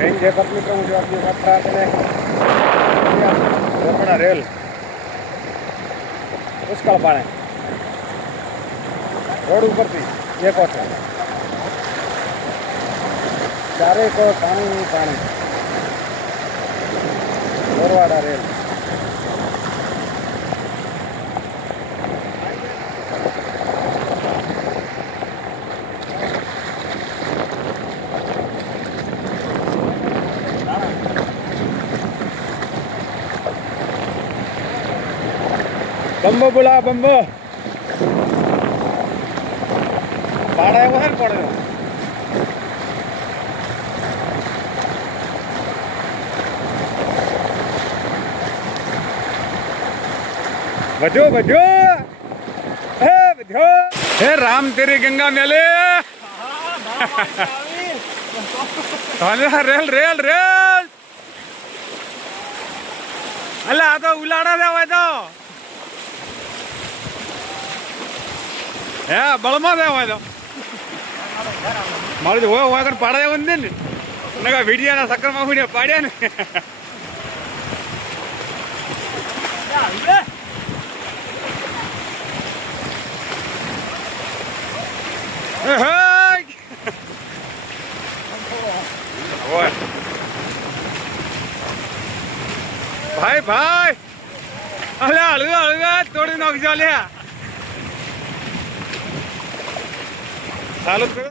Train જે પતલી કહું છું આપણી માત્રા અને રોકડા રેલ પુષ્કળ પાણે રોડ ઉપરથી એક ઓછો ચારે કો પાણી પાણી મોરવાડા રેલ બંબો બોલા બંબો ભાડા એવો હે ને પડે વધ્યો વધ્યો હે વધ્યો હે રામ તેરી ગંગા મેલે રેલ રેલ રેલ અલા આ તો ઉલાડા છે હવે તો હે, બળમાં હવે તો. મારું હોય હોય કણ પાડા એવું ને. નકા વિડિયાના સક્કરમાં વિડિયો પાડ્યા ને. ભાઈ ભાઈ. અલ્યા, હળવે હળવે, તોડી નાખજો લ્યા ચાલુ જ કરો